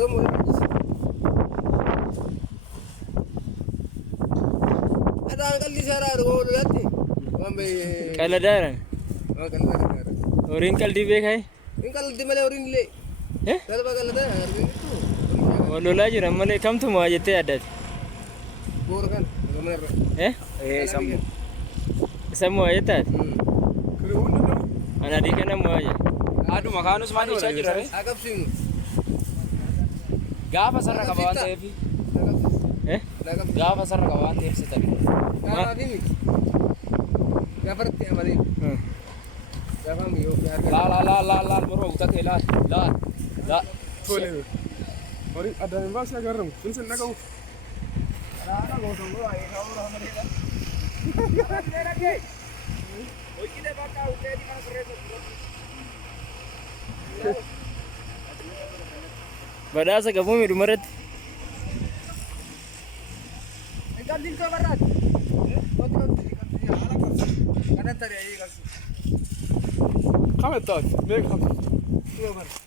दो मुझे ada kali di sana ada gol lagi kami कल डर oh kali ada और इनकल टीवी है ini kalau di mana orang le हैं kalau bakal ada hari itu वो लोला जो रमले कम तुम आ जाते आदत bor kan benar हैं sama semua आ जाता kerundu dong anak di kana mau aja Aduh makanya semuanya bisa aja dari. agak sing Gak apa sarah kawan TV. हैं agak Gak apa sarah kawan TV sih tadi. karena ini gak berarti apa ini gak paham yo La murah utak la la. boleh orang ada yang bahasa garam pensen nak kau ada kau tunggu ayo kau orang mereka oh kita bakal udah di mana kereta बड़ा सा कबू मेरी मरद ikan din ka barat kada tari ay ikan Kamet tak. Ne kamet.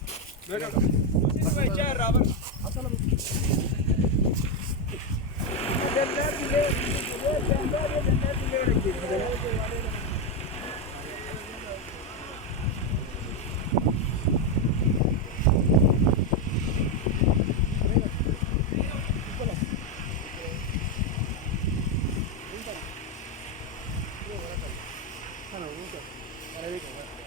Sana, buka. Ada ikan.